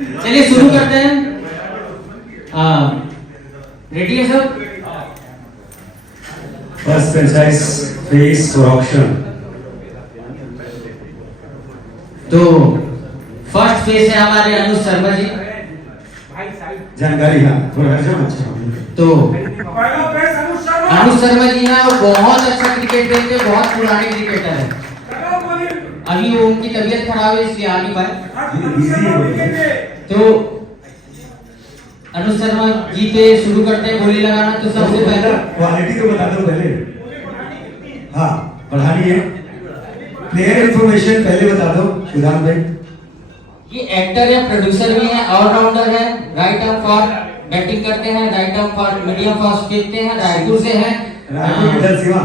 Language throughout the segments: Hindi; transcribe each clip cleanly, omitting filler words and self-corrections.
चलिए शुरू करते हैं। रेडी है सब? First franchise face for auction. तो फर्स्ट फेस है हमारे अनुज शर्मा जी। जानकारी हाँ थोड़ा अच्छा। तो अनुज शर्मा जी ना बहुत अच्छा क्रिकेट खेलते, बहुत पुराने क्रिकेटर है। अभी वो उनकी तबीयत खराब है इसलिए आ नहीं पाए। तो अनुज शर्मा जी पे शुरू करते हैं गोली लगाना। तो सबसे पहले क्वालिटी तो बता दो पहले। हाँ बढ़ानी है। प्लेयर इंफॉर्मेशन पहले बता दो सुधान भाई। ये एक्टर है, प्रोड्यूसर भी है, ऑलराउंडर है। राइट आर्म फास्ट बैटिंग करते हैं, right arm fast medium fast खेलते हैं। रायपुर से है। रायपुर की दरसिवा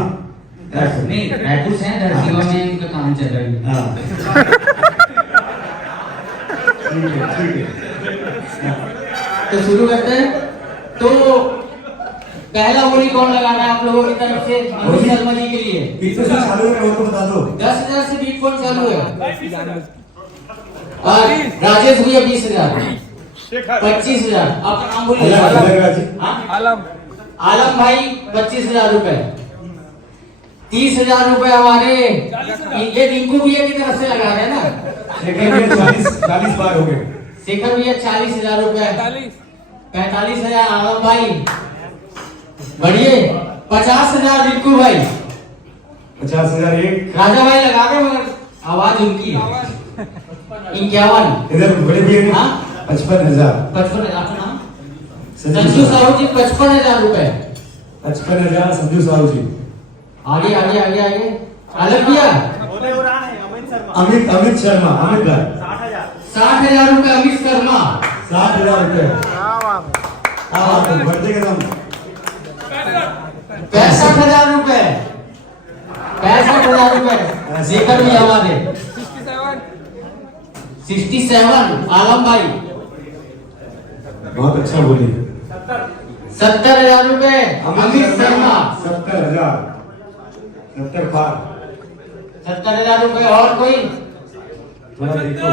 नहीं रायपुर से है, दरसिवा में इनका काम चल रहा है। हाँ ठीक है। तो शुरू करते हैं। तो पहला गोली कौन लगाना है आप लोगों की तरफ से? अनुज शर्मा जी के लिए बीच में चालू है वो तो बता दो। 10,000 से बीट फोन चालू है। और राजेश भैया 20,000, 25,000। आपका नाम बोलिए। आलम भाई 25,000 रुपए। 30,000 रुपए हमारे ये रिंकू भैया की तरफ से लगा रहे हैं ना। शेखर भैया 40 बार हो गए। शेखर भैया 40,000 रुपए। 45,000 आलम भाई। बढ़िए 50,000 रिंकू भाई। 50,000 एक। राजा भाई लगा रहे मगर आवाज उनकी है। 51। इधर बड़े भैया ने हाँ? 55,000। 55,000। आपका नाम? संजू साहू जी 55,000 रुपए। 55,000 संजू साहू जी। आगे आगे आगे आगे अलग भैया। अमित शर्मा अमित भाई 60,000 रुपए। अमित शर्मा 60,000 रुपए। बढ़ते के दम 65,000 रुपए। 65,000 रुपए। शेखर भी हमारे 67। आलम भाई बहुत अच्छा बोली। 70,000 रुपए। अमित शर्मा 70,000। 70 पार। 70,000 रुपए। और कोई? थोड़ा देखो।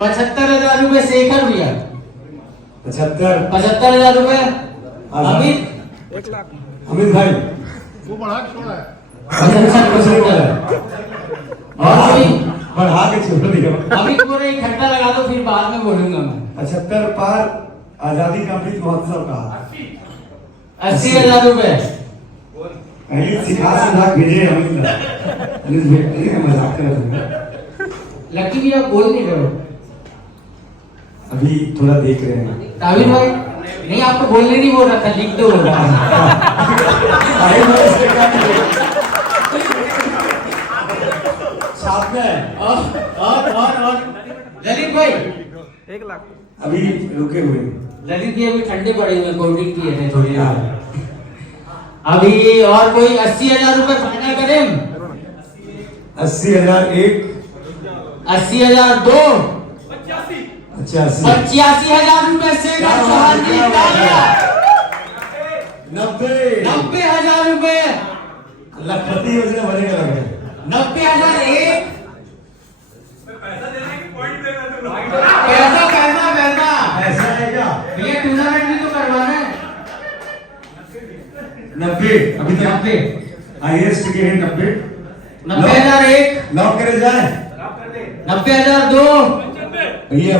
75,000 रुपए शेखर भैया। 75,000 रुपए। अमित अमित भाई वो बढ़ा के छोड़ा है। 75,000। और कोई? बढ़ा के छोड़ दिया। अमित पूरे इकट्ठा लगा दो फिर बाद में बोलूंगा मैं। 75 पार। आजादी का अमृत महोत्सव कहा। 80,000 रुपए। पहले सिखा भेजे अमित मजाक कर रहे हैं। लकी भी आप बोल नहीं करो। अभी थोड़ा देख रहे हैं। ताबिर भाई नहीं आपको बोलने नहीं बोल रहा था, लिख दो। साथ में और ललित भाई 1,00,000। अभी रुके हुए हैं। ललित भी अभी ठंडे पड़े हुए, कोल्ड ड्रिंक पिए थे थोड़ी देर। अभी और कोई 80,000 रुपए फाइनल करें? 80,000 एक। 80,000 दो। 85,000 85,000 रुपए से 90,000 रुपए। लखपति योजना बनेगा लग रहा है। 90,000 एक। पैसा ऐसा है क्या? भैया टूर्नामेंट भी तो करवाना है। 90 अभी तक 90। हाईएस्ट के हैं 90। 90,000 एक। लॉक करे जाए। 90,000 दो। भैया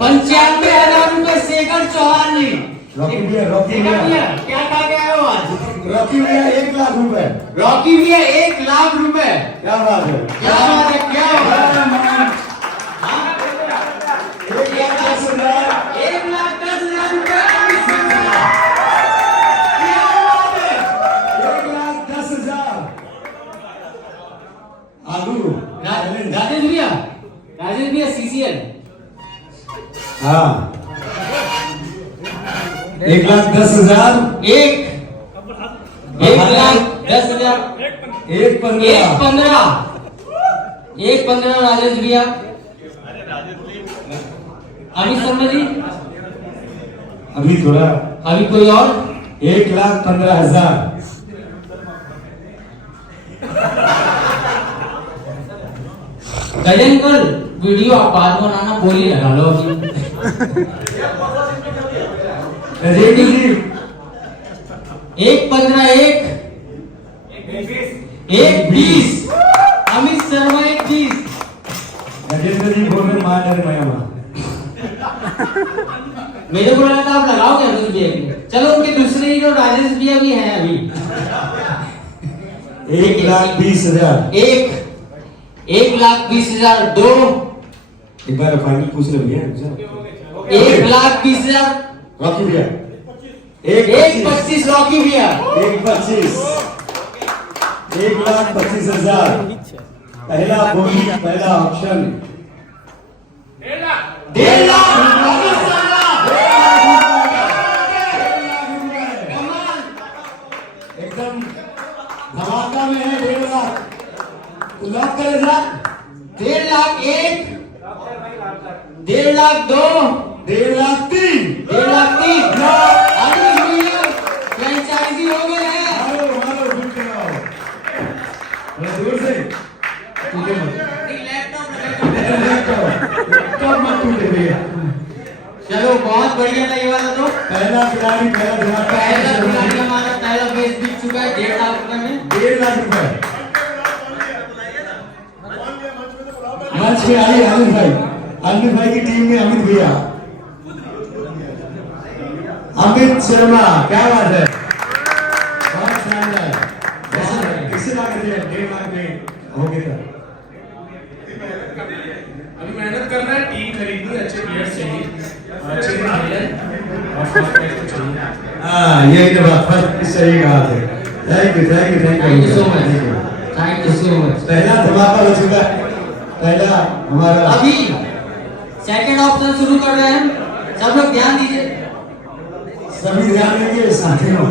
95,000 रुपए शेखर चौहान जी। रॉकी भैया शेखर भैया क्या खा के आए हो आज? रॉकी भैया 1,00,000 रुपए। रॉकी भैया 1,00,000 रुपए। क्या बात है? क्या बात है, क्या बात है? 1,10,000 1,10,000 रुपए। क्या बात है? 1,10,000 आलू। राजेश भैया सीसीएल। हाँ 1,10,000 एक 1,10,000 एक 15 राजेश भैया। अमित शर्मा जी अभी थोड़ा। अभी कोई और? 1,15,000 गजन कल वीडियो आप बाद में बनाना, बोली लगा लो अभी। राजेंद्र जी 1-15-1 1-20 अमित शर्मा 1-20 राजेंद्र जी बोल रहे मार डर माया मार मेरे को लगा था आप लगाओगे अमित भैया के। चलो उनके दूसरे हीरो राजेश भैया भी हैं अभी 1,20,000 1,20,000 2 एक बार फाइनल पूछ ले भैया 1,20,000 रॉकी भैया 1,25,000 रॉकी भैया 1,25,000 1,25,000 पहला बोली पहला ऑप्शन 1.5 लाख एकदम धमाका में है 1.5 लाख तो लॉक करे जा 1.5 लाख 1 1.5 लाख 2 1.5 लाख 3 1.5 लाख 3 अमित भैया फ्रेंचाइजी हो गए हैं मारो मारो फिर कराओ थोड़ा दूर से टूटे मत लैपटॉप मत टूटे भैया चलो बहुत बढ़िया था ये वाला तो पहला खिलाड़ी पहला धमाका पहला खिलाड़ी हमारा पहला फेस दिख चुका है 1.5 लाख रुपए में 1.5 लाख रुपए मंच पे आइए अमित भाई की टीम में अमित भैया अमित शर्मा क्या बात है बहुत शानदार किसी लाख रुपए 1.5 लाख में हो गया अभी मेहनत करना है, टीम खरीदनी, अच्छे प्लेयर्स चाहिए, अच्छे खेलें और फर्स्ट प्राइज तो चाहिए। हाँ यही तो बात फर्स्ट सही बात है thank you thank you so much thank you so much पहला धमाका हो चुका है पहला हमारा अभी सेकंड ऑप्शन शुरू कर रहे हैं सब लोग ध्यान दीजिए सभी ध्यान देंगे साथियों